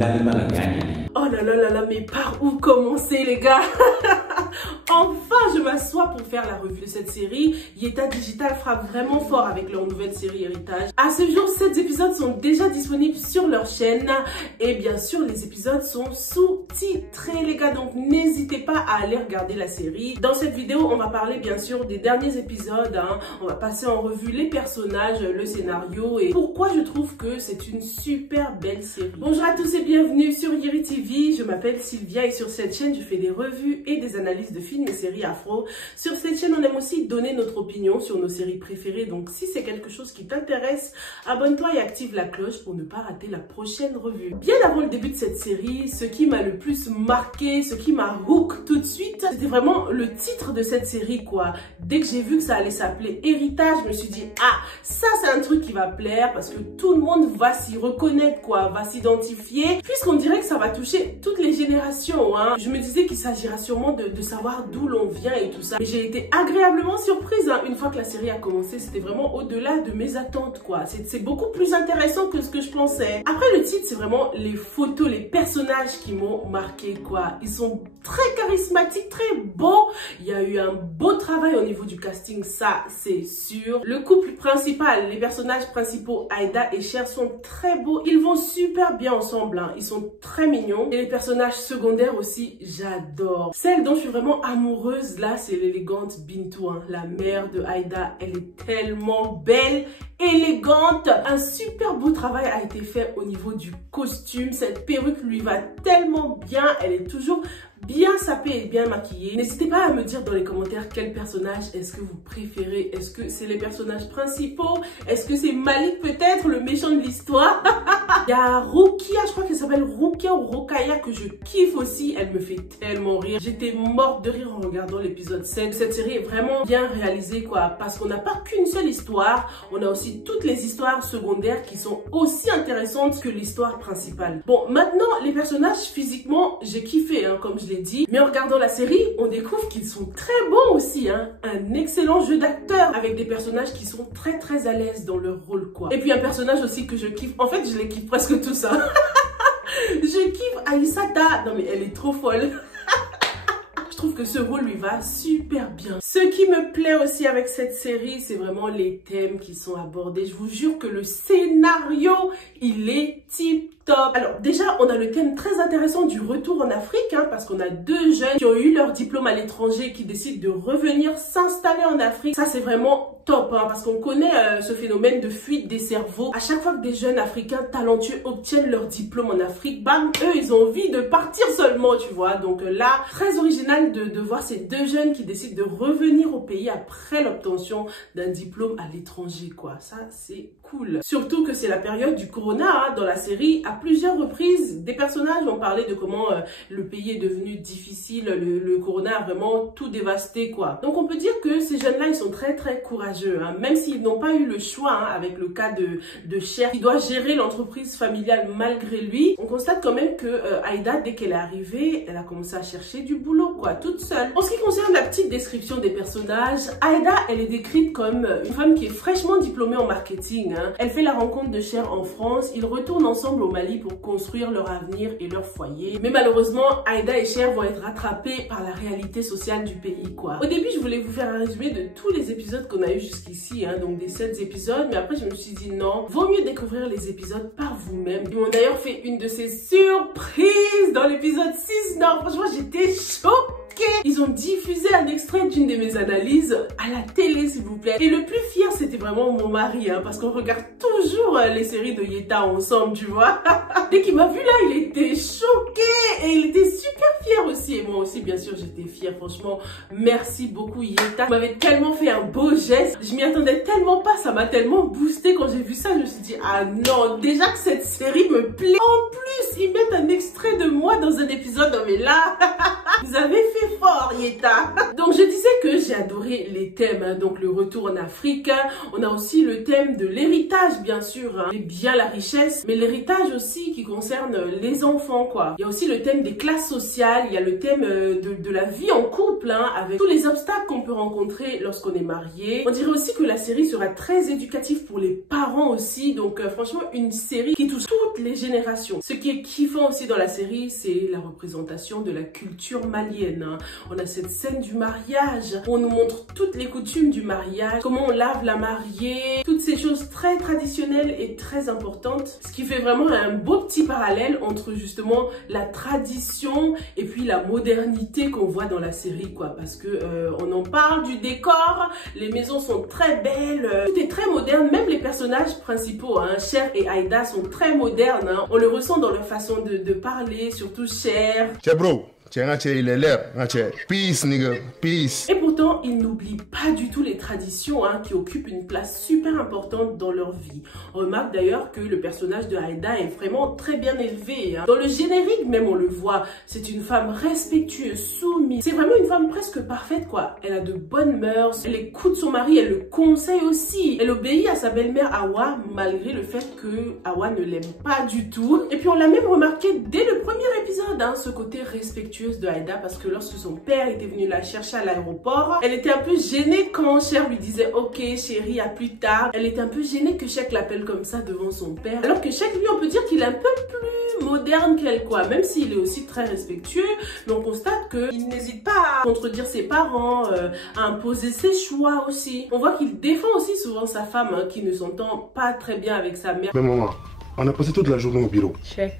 Oh là là là là, mais par où commencer les gars? Enfin, je m'assois pour faire la revue de cette série. Yeta Digital frappe vraiment fort avec leur nouvelle série Héritage. À ce jour, 7 épisodes sont déjà disponibles sur leur chaîne. Et bien sûr, les épisodes sont sous-titrés, les gars. Donc, n'hésitez pas à aller regarder la série. Dans cette vidéo, on va parler bien sûr des derniers épisodes. On va passer en revue les personnages, le scénario et pourquoi je trouve que c'est une super belle série. Bonjour à tous et bienvenue sur Yiri TV. Je m'appelle Sylvia et sur cette chaîne, je fais des revues et des analyses de films et séries afro. Sur cette chaîne, on aime aussi donner notre opinion sur nos séries préférées. Donc, si c'est quelque chose qui t'intéresse, abonne-toi et active la cloche pour ne pas rater la prochaine revue. Bien avant le début de cette série, ce qui m'a le plus marqué, ce qui m'a hook tout de suite, c'était vraiment le titre de cette série, quoi. Dès que j'ai vu que ça allait s'appeler Héritage, je me suis dit, ah, ça c'est un truc qui va plaire parce que tout le monde va s'y reconnaître, quoi, va s'identifier, puisqu'on dirait que ça va toucher toutes les générations, hein. Je me disais qu'il s'agira sûrement de savoir d'où l'on vient et tout ça. Mais j'ai été agréablement surprise, hein. Une fois que la série a commencé, c'était vraiment au-delà de mes attentes, quoi. C'est beaucoup plus intéressant que ce que je pensais. Après, le titre, c'est vraiment les photos, les personnages qui m'ont marqué, quoi. Ils sont très charismatiques, très beaux. Il y a eu un beau travail au niveau du casting, ça, c'est sûr. Le couple principal, les personnages principaux, Aïda et Cher, sont très beaux. Ils vont super bien ensemble, hein. Ils sont très mignons. Et les personnages secondaires aussi, j'adore. Celle dont je suis vraiment amoureuse, là, c'est l'élégante Bintou, hein. La mère de Aïda, elle est tellement belle, élégante. Un super beau travail a été fait au niveau du costume. Cette perruque lui va tellement bien. Elle est toujours bien sapée et bien maquillée. N'hésitez pas à me dire dans les commentaires quel personnage est-ce que vous préférez. Est-ce que c'est les personnages principaux? Est-ce que c'est Malik peut-être, le méchant de l'histoire? Il y a Rukia, je crois qu'elle s'appelle Rukia ou Rokaya, que je kiffe aussi. Elle me fait tellement rire. J'étais morte de rire en regardant l'épisode 7. Cette série est vraiment bien réalisée, quoi, parce qu'on n'a pas qu'une seule histoire. On a aussi toutes les histoires secondaires qui sont aussi intéressantes que l'histoire principale. Bon, maintenant, les personnages, physiquement, j'ai kiffé, hein, comme je l'ai dit. Mais en regardant la série, on découvre qu'ils sont très bons aussi, hein. Un excellent jeu d'acteurs avec des personnages qui sont très très à l'aise dans leur rôle, quoi. Et puis un personnage aussi que je kiffe. En fait, je les kiffe presque tous, hein. Je kiffe Aïssata. Non mais elle est trop folle. Je trouve que ce rôle lui va super bien. Ce qui me plaît aussi avec cette série, c'est vraiment les thèmes qui sont abordés. Je vous jure que le scénario, il est tip top. Alors déjà, on a le thème très intéressant du retour en Afrique, hein, parce qu'on a 2 jeunes qui ont eu leur diplôme à l'étranger, qui décident de revenir s'installer en Afrique. Ça, c'est vraiment top, hein, parce qu'on connaît ce phénomène de fuite des cerveaux. À chaque fois que des jeunes africains talentueux obtiennent leur diplôme en Afrique, bam, eux, ils ont envie de partir seulement, tu vois. Donc là, très original de voir ces 2 jeunes qui décident de revenir au pays après l'obtention d'un diplôme à l'étranger, quoi. Ça, c'est cool. Surtout que c'est la période du corona, hein. Dans la série, à plusieurs reprises, des personnages ont parlé de comment le pays est devenu difficile, le corona a vraiment tout dévasté, quoi. Donc on peut dire que ces jeunes-là, ils sont très très courageux, hein. Même s'ils n'ont pas eu le choix, hein, avec le cas de Cher, qui doit gérer l'entreprise familiale malgré lui. On constate quand même que Aïda, dès qu'elle est arrivée, elle a commencé à chercher du boulot, quoi, toute seule. En ce qui concerne la petite description des personnages, Aïda, elle est décrite comme une femme qui est fraîchement diplômée en marketing, hein. Elle fait la rencontre de Cher en France. Ils retournent ensemble au Mali pour construire leur avenir et leur foyer. Mais malheureusement, Aïda et Cher vont être rattrapés par la réalité sociale du pays, quoi. Au début, je voulais vous faire un résumé de tous les épisodes qu'on a eu jusqu'ici, hein, donc des 7 épisodes. Mais après, je me suis dit non, vaut mieux découvrir les épisodes par vous-même. Ils m'ont d'ailleurs fait une de ces surprises dans l'épisode 6. Non, franchement, j'étais choquée. Ils ont diffusé un extrait d'une de mes analyses à la télé, s'il vous plaît. Et le plus fier, c'était vraiment mon mari, hein, parce qu'on regarde toujours les séries de Yeta ensemble, tu vois. Dès qu'il m'a vu là, il était choqué et il était super fier aussi. Et moi aussi, bien sûr, j'étais fière. Franchement, merci beaucoup Yeta. Vous m'avez tellement fait un beau geste. Je m'y attendais tellement pas. Ça m'a tellement boosté quand j'ai vu ça. Je me suis dit, ah non, déjà que cette série me plaît. En plus, ils mettent un extrait de moi dans un épisode. Non mais là, vous avez fait fort Yeta. Donc je disais que que j'ai adoré les thèmes, hein. Donc le retour en Afrique, on a aussi le thème de l'héritage, bien sûr, hein, et bien la richesse, mais l'héritage aussi qui concerne les enfants, quoi. Il y a aussi le thème des classes sociales, il y a le thème de la vie en couple, hein, avec tous les obstacles qu'on peut rencontrer lorsqu'on est marié. On dirait aussi que la série sera très éducative pour les parents aussi, donc franchement une série qui touche toutes les générations. Ce qui est kiffant aussi dans la série, c'est la représentation de la culture malienne, hein. On a cette scène du mariage, où on nous montre toutes les coutumes du mariage, comment on lave la mariée, toutes ces choses très traditionnelles et très importantes, ce qui fait vraiment un beau petit parallèle entre justement la tradition et puis la modernité qu'on voit dans la série, quoi, parce que on en parle du décor, les maisons sont très belles, tout est très moderne, même les personnages principaux, hein, Cher et Aïda sont très modernes, hein. On le ressent dans leur façon de parler, surtout Cher. Tiens bro, il est l'air, peace nigga, peace. Et pourtant, ils n'oublient pas du tout les traditions, hein, qui occupent une place super importante dans leur vie. On remarque d'ailleurs que le personnage de Aïda est vraiment très bien élevé, hein. Dans le générique même on le voit, c'est une femme respectueuse, soumise. C'est vraiment une femme presque parfaite, quoi. Elle a de bonnes mœurs, elle écoute son mari, elle le conseille aussi. Elle obéit à sa belle-mère Awa malgré le fait que Awa ne l'aime pas du tout. Et puis on l'a même remarqué dès le premier épisode, hein, ce côté respectueux de Aïda, parce que lorsque son père était venu la chercher à l'aéroport, elle était un peu gênée quand Cher lui disait ok chérie, à plus tard. Elle était un peu gênée que Cher l'appelle comme ça devant son père, alors que Cher, lui, on peut dire qu'il est un peu plus moderne qu'elle, quoi, même s'il est aussi très respectueux, mais on constate qu'il n'hésite pas à contredire ses parents, à imposer ses choix aussi. On voit qu'il défend aussi souvent sa femme, hein, qui ne s'entend pas très bien avec sa mère. Mais maman, on a passé toute la journée au bureau. Check.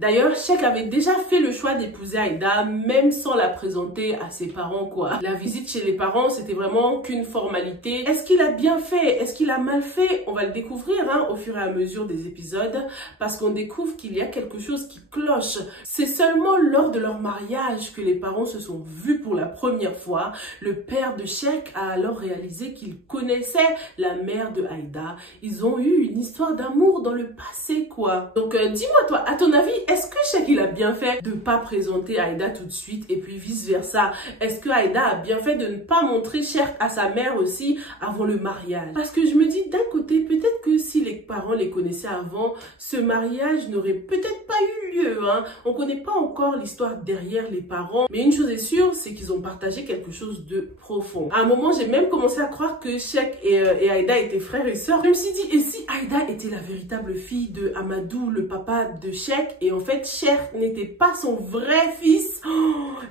D'ailleurs, Cheick avait déjà fait le choix d'épouser Aïda, même sans la présenter à ses parents, quoi. La visite chez les parents, c'était vraiment qu'une formalité. Est-ce qu'il a bien fait? Est-ce qu'il a mal fait? On va le découvrir, hein, au fur et à mesure des épisodes, parce qu'on découvre qu'il y a quelque chose qui cloche. C'est seulement lors de leur mariage que les parents se sont vus pour la première fois. Le père de Cheick a alors réalisé qu'il connaissait la mère de Aïda. Ils ont eu une histoire d'amour dans le passé, quoi. Donc, dis-moi, toi, à ton avis, est-ce que Cheick il a bien fait de ne pas présenter Aïda tout de suite et puis vice versa? Est-ce que Aïda a bien fait de ne pas montrer Cheick à sa mère aussi avant le mariage? Parce que je me dis d'un côté, peut-être que si les parents les connaissaient avant, ce mariage n'aurait peut-être pas eu lieu, hein. On connaît pas encore l'histoire derrière les parents, mais une chose est sûre, c'est qu'ils ont partagé quelque chose de profond. À un moment, j'ai même commencé à croire que Cheick et Aïda étaient frères et sœurs. Je me suis dit, et si Aïda était la véritable fille de Amadou, le papa de Cheick, et en fait Cher n'était pas son vrai fils?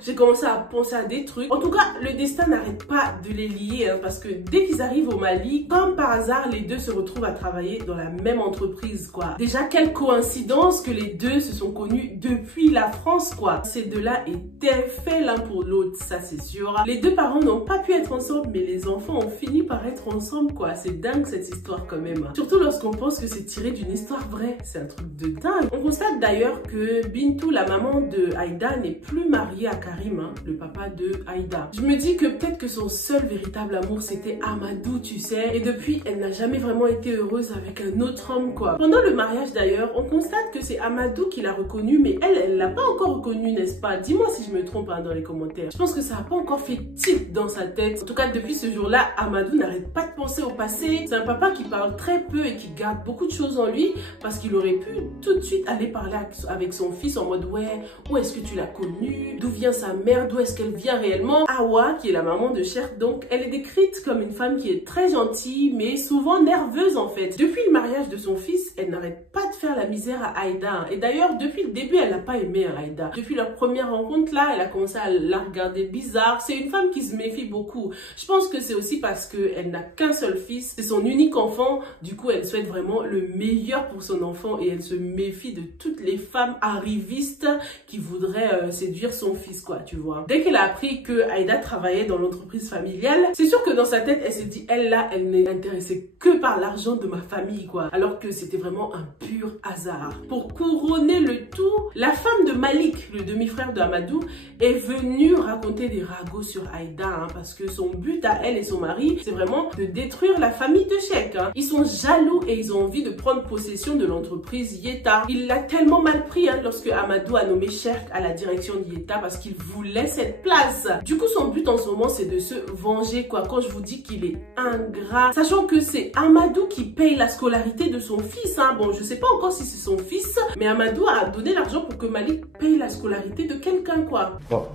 J'ai commencé à penser à des trucs. En tout cas, le destin n'arrête pas de les lier, hein, parce que dès qu'ils arrivent au Mali, comme par hasard, les deux se retrouvent à travailler dans la même entreprise, quoi. Déjà, quelle coïncidence que les deux se sont connus depuis la France, quoi. Ces deux-là étaient faits l'un pour l'autre, ça c'est sûr. Les deux parents n'ont pas pu être ensemble, mais les enfants ont fini par être ensemble, quoi. C'est dingue cette histoire quand même. Surtout lorsqu'on pense que c'est tiré d'une histoire vraie. C'est un truc de dingue. On constate d'ailleurs que Bintou, la maman de Aïda, n'est plus mariée à Karim, hein, le papa de Aïda. Je me dis que peut-être que son seul véritable amour c'était Amadou, tu sais, et depuis elle n'a jamais vraiment été heureuse avec un autre homme, quoi. Pendant le mariage d'ailleurs, on constate que c'est Amadou qui l'a reconnu, mais elle l'a pas encore reconnu, n'est-ce pas? Dis-moi si je me trompe, hein, dans les commentaires. Je pense que ça n'a pas encore fait tilt dans sa tête. En tout cas, depuis ce jour-là, Amadou n'arrête pas de penser au passé. C'est un papa qui parle très peu et qui garde beaucoup de choses en lui, parce qu'il aurait pu tout de suite aller parler avec son fils en mode ouais, où est-ce que tu l'as connue, d'où vient sa mère, d'où est-ce qu'elle vient réellement. Awa, qui est la maman de Cher, donc elle est décrite comme une femme qui est très gentille mais souvent nerveuse en fait. Depuis le mariage de son fils, elle n'arrête pas de faire la misère à Aïda, et d'ailleurs depuis le début elle n'a pas aimé Aïda. Depuis leur première rencontre là, elle a commencé à la regarder bizarre. C'est une femme qui se méfie beaucoup. Je pense que c'est aussi parce qu'elle n'a qu'un seul fils, c'est son unique enfant, du coup elle souhaite vraiment le meilleur pour son enfant et elle se méfie de toutes les femmes arrivistes qui voudraient séduire son fils, quoi, tu vois. Dès qu'elle a appris que Aïda travaillait dans l'entreprise familiale, c'est sûr que dans sa tête elle s'est dit, elle là, elle n'est intéressée que par l'argent de ma famille, quoi, alors que c'était vraiment un pur hasard. Pour couronner le tout, la femme de Malik, le demi-frère de Amadou, est venue raconter des ragots sur Aïda, hein, parce que son but à elle et son mari, c'est vraiment de détruire la famille de Cheick, hein. Ils sont jaloux et ils ont envie de prendre possession de l'entreprise Yeta. Il l'a tellement mal pris, hein, lorsque Amadou a nommé Cheick à la direction d'Yeta, parce qu'il voulait cette place. Du coup, son but en ce moment, c'est de se venger, quoi. Quand je vous dis qu'il est ingrat, sachant que c'est Amadou qui paye la scolarité de son fils, hein. Bon, je sais pas encore si c'est son fils, mais Amadou a donné l'argent pour que Malik paye la scolarité de quelqu'un, quoi. Bon.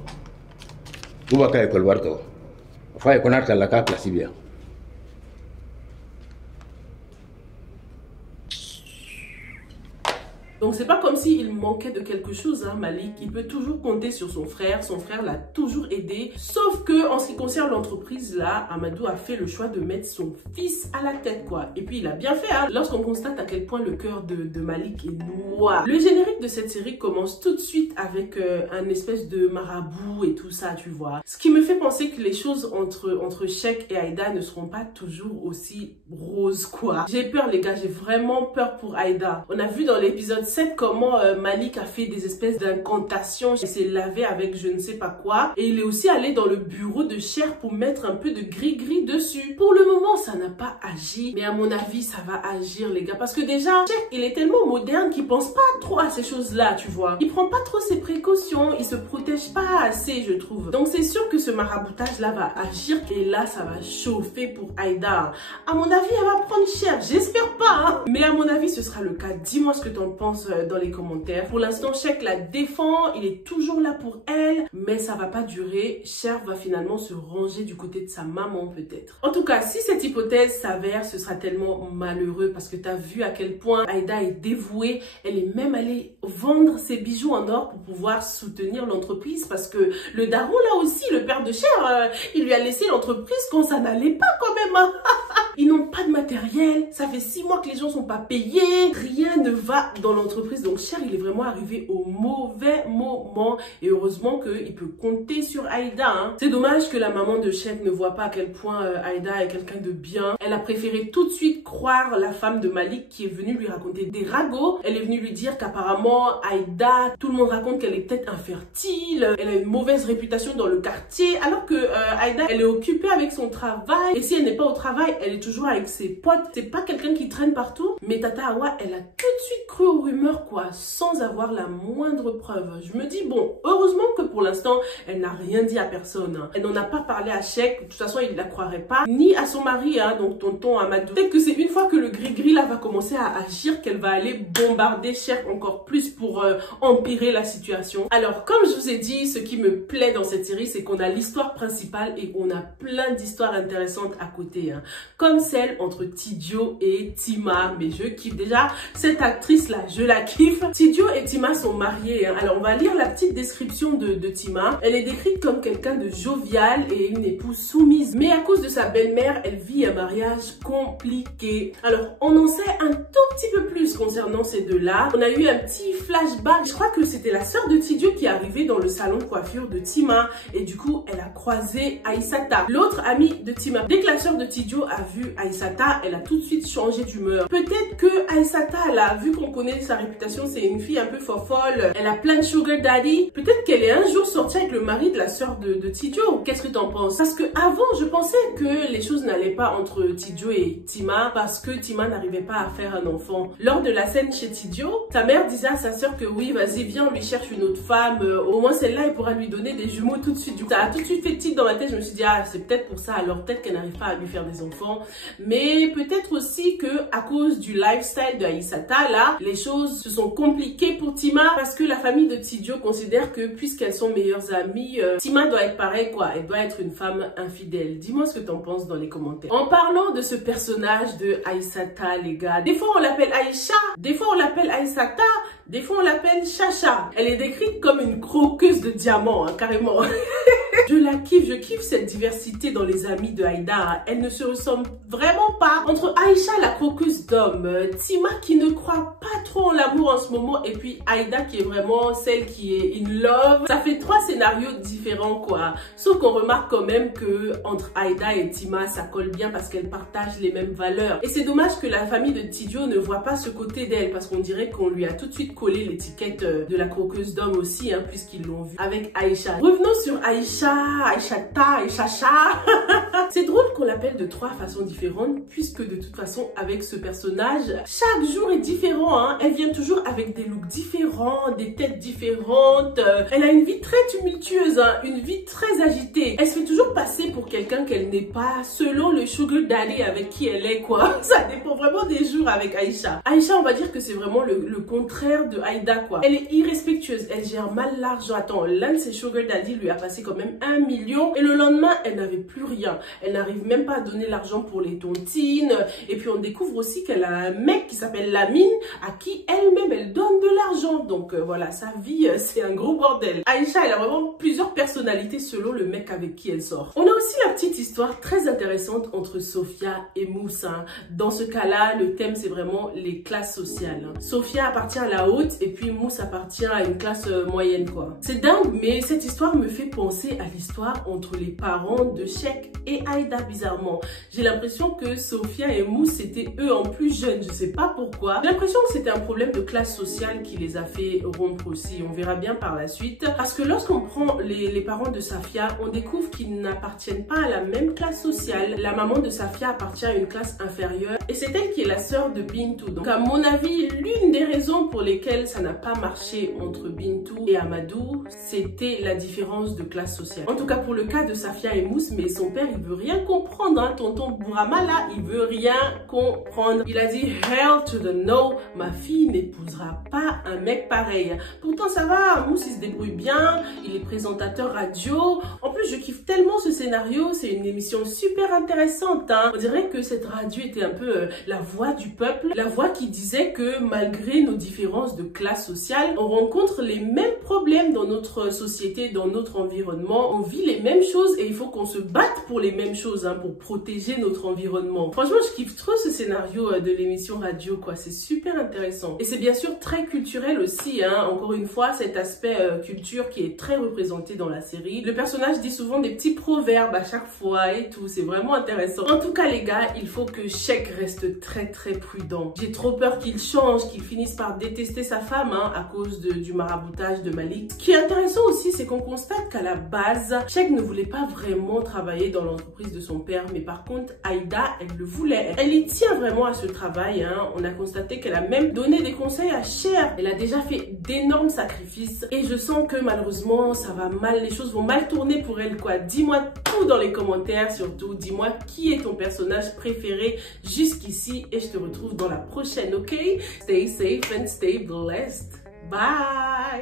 Vous va à l'école, Warto. Faut connaître la carte, là, bien. Donc c'est pas comme s'il manquait de quelque chose, hein, Malik. Il peut toujours compter sur son frère l'a toujours aidé. Sauf que en ce qui concerne l'entreprise là, Amadou a fait le choix de mettre son fils à la tête, quoi. Et puis il a bien fait, hein, lorsqu'on constate à quel point le cœur de Malik est noir. Le générique de cette série commence tout de suite avec un espèce de marabout et tout ça, tu vois. Ce qui me fait penser que les choses entre Sheikh et Aïda ne seront pas toujours aussi roses, quoi. J'ai peur, les gars, j'ai vraiment peur pour Aïda. On a vu dans l'épisode 7 comment Malik a fait des espèces d'incantations, il s'est lavé avec je ne sais pas quoi, et il est aussi allé dans le bureau de Cher pour mettre un peu de gris-gris dessus. Pour le moment, ça n'a pas agi, mais à mon avis, ça va agir, les gars, parce que déjà, Cher, il est tellement moderne qu'il pense pas trop à ces choses-là, tu vois. Il prend pas trop ses précautions, il se protège pas assez, je trouve. Donc c'est sûr que ce maraboutage-là va agir, et là, ça va chauffer pour Aïda. À mon avis, elle va prendre Cher, j'espère pas, hein. Mais à mon avis, ce sera le cas. Dis-moi ce que t'en penses dans les commentaires. Pour l'instant, Sheikh la défend, il est toujours là pour elle, mais ça va pas durer. Cher va finalement se ranger du côté de sa maman peut-être. En tout cas, si cette hypothèse s'avère, ce sera tellement malheureux parce que tu as vu à quel point Aïda est dévouée. Elle est même allée vendre ses bijoux en or pour pouvoir soutenir l'entreprise parce que le daron là aussi, le père de Cher, il lui a laissé l'entreprise quand ça n'allait pas quand même, hein. Ils n'ont pas de matériel, ça fait 6 mois que les gens sont pas payés, rien ne va dans l'entreprise. Donc Cher, il est vraiment arrivé au mauvais moment et heureusement qu'il peut compter sur Aïda, hein. C'est dommage que la maman de Cher ne voit pas à quel point Aïda est quelqu'un de bien. Elle a préféré tout de suite croire la femme de Malik qui est venue lui raconter des ragots. Elle est venue lui dire qu'apparemment Aïda, tout le monde raconte qu'elle est peut-être infertile, elle a une mauvaise réputation dans le quartier, alors que Aïda, elle est occupée avec son travail et si elle n'est pas au travail, elle est toujours avec ses potes. C'est pas quelqu'un qui traîne partout, mais Tata Hawa, elle a tout de suite cru aux rumeurs, quoi, sans avoir la moindre preuve. Je me dis, bon, heureusement que pour l'instant, elle n'a rien dit à personne, hein. Elle n'en a pas parlé à Sheikh, de toute façon, il ne la croirait pas, ni à son mari, hein, donc tonton Amadou. Peut-être que c'est une fois que le gris-gris là va commencer à agir qu'elle va aller bombarder Sheikh encore plus pour empirer la situation. Alors, comme je vous ai dit, ce qui me plaît dans cette série, c'est qu'on a l'histoire principale et on a plein d'histoires intéressantes à côté, hein. Comme celle entre Tidjo et Tima, mais je kiffe déjà cette actrice là, je la kiffe. Tidjo et Tima sont mariés, hein. Alors on va lire la petite description de Tima. Elle est décrite comme quelqu'un de jovial et une épouse soumise, mais à cause de sa belle-mère, elle vit un mariage compliqué. Alors on en sait un tout petit peu plus concernant ces deux-là. On a eu un petit flashback, je crois que c'était la sœur de Tidjo qui est arrivée dans le salon de coiffure de Tima et du coup elle a croisé Aïssata, l'autre amie de Tima. Dès que la sœur de Tidjo a vu Aïssata, elle a tout de suite changé d'humeur. Peut-être que Aïssata, elle a vu qu'on connaît sa réputation, c'est une fille un peu fofolle, elle a plein de sugar daddy. Peut-être qu'elle est un jour sortie avec le mari de la sœur de Tidjo. Qu'est-ce que t'en penses? Parce que avant, je pensais que les choses n'allaient pas entre Tidjo et Tima parce que Tima n'arrivait pas à faire un enfant. Lors de la scène chez Tidjo, sa mère disait à sa sœur que oui, vas-y, viens, on lui cherche une autre femme. Au moins celle-là, elle pourra lui donner des jumeaux tout de suite. Du coup, ça a tout de suite fait tilt dans ma tête. Je me suis dit, ah, c'est peut-être pour ça. Alors peut-être qu'elle n'arrive pas à lui faire des enfants. Mais peut-être aussi que à cause du lifestyle de Aïssata, là, les choses se sont compliquées pour Tima parce que la famille de Tidjo considère que puisqu'elles sont meilleures amies, Tima doit être pareil, quoi. Elle doit être une femme infidèle. Dis-moi ce que t'en penses dans les commentaires. En parlant de ce personnage de Aïssata, les gars, des fois on l'appelle Aïcha, des fois on l'appelle Aïssata, des fois on l'appelle Chacha. Elle est décrite comme une croqueuse de diamants, hein, carrément. Je la kiffe, je kiffe cette diversité dans les amis de Aïda, hein. Elle ne se ressemble vraiment pas. Entre Aïcha, la croqueuse d'homme, Tima qui ne croit pas trop en l'amour en ce moment, et puis Aïda qui est vraiment celle qui est in love. Ça fait 3 scénarios différents, quoi. Sauf qu'on remarque quand même que entre Aïda et Tima, ça colle bien parce qu'elles partagent les mêmes valeurs. Et c'est dommage que la famille de Tidjo ne voit pas ce côté d'elle parce qu'on dirait qu'on lui a tout de suite collé l'étiquette de la croqueuse d'homme aussi, hein, puisqu'ils l'ont vu avec Aïcha. Revenons sur Aïcha. Aïcha, Aïchata, Aïchacha. C'est drôle qu'on l'appelle de 3 façons différentes, puisque de toute façon, avec ce personnage, chaque jour est différent, hein. Elle vient toujours avec des looks différents, des têtes différentes. Elle a une vie très tumultueuse, hein, une vie très agitée. Elle se fait toujours passer pour quelqu'un qu'elle n'est pas, selon le sugar daddy avec qui elle est, quoi. Ça dépend vraiment des jours avec Aïcha. Aïcha, on va dire que c'est vraiment le contraire de Aïda, quoi. Elle est irrespectueuse, elle gère mal l'argent. Attends, l'un de ses sugar daddy lui a passé quand même 1 million et le lendemain, elle n'avait plus rien. Elle n'arrive même pas à donner l'argent pour les tontines. Et puis on découvre aussi qu'elle a un mec qui s'appelle Lamine, à qui elle-même elle donne de l'argent. Donc voilà, sa vie c'est un gros bordel. Aïcha, elle a vraiment plusieurs personnalités selon le mec avec qui elle sort. On a aussi la petite histoire très intéressante entre Sophia et Mousse, hein. Dans ce cas-là, le thème c'est vraiment les classes sociales, hein. Sophia appartient à la haute et puis Mousse appartient à une classe moyenne, quoi. C'est dingue, mais cette histoire me fait penser à l'histoire entre les parents de Sheikh et Aïda, bizarrement. J'ai l'impression que Sophia et Mousse c'était eux en plus jeunes, je sais pas pourquoi. J'ai l'impression que c'était un problème de classe sociale qui les a fait rompre aussi. On verra bien par la suite. Parce que lorsqu'on prend les parents de Safia, on découvre qu'ils n'appartiennent pas à la même classe sociale. La maman de Safia appartient à une classe inférieure et c'est elle qui est la sœur de Bintou. Donc à mon avis, l'une des raisons pour lesquelles ça n'a pas marché entre Bintou et Amadou, c'était la différence de classe sociale. En tout cas pour le cas de Safia et Mousse, mais son père il veut rien comprendre, hein. Tonton Bourama là, il veut rien comprendre. Il a dit hell to the no, ma fille n'épousera pas un mec pareil. Pourtant ça va, Mousse il se débrouille bien, il est présentateur radio. En plus je kiffe tellement ce scénario, c'est une émission super intéressante, hein. On dirait que cette radio était un peu la voix du peuple, la voix qui disait que malgré nos différences de classe sociale, on rencontre les mêmes problèmes dans notre société, dans notre environnement, on vit les mêmes choses et il faut qu'on se batte pour les mêmes choses, hein, pour protéger notre environnement. Franchement je kiffe trop ce scénario de l'émission radio, quoi. C'est super intéressant et c'est bien sûr très culturel aussi, hein. Encore une fois cet aspect culture qui est très représenté dans la série. Le personnage dit souvent des petits proverbes à chaque fois et tout, c'est vraiment intéressant. En tout cas les gars, il faut que Sheikh reste très prudent. J'ai trop peur qu'il change, qu'il finisse par détester sa femme, hein, à cause du maraboutage de Malik. Ce qui est intéressant aussi, c'est qu'on constate qu'à la base, Sheikh ne voulait pas vraiment travailler dans l'entreprise de son père, mais par contre Aïda, elle le voulait. Elle y tient vraiment à ce travail, hein. On a constaté qu'elle a même donné des conseils à Cher. Elle a déjà fait d'énormes sacrifices et je sens que malheureusement ça va mal, les choses vont mal tourner pour elle, quoi. Dis-moi tout dans les commentaires, surtout dis-moi qui est ton personnage préféré jusqu'ici et je te retrouve dans la prochaine, ok? Stay safe and stay blessed. Bye!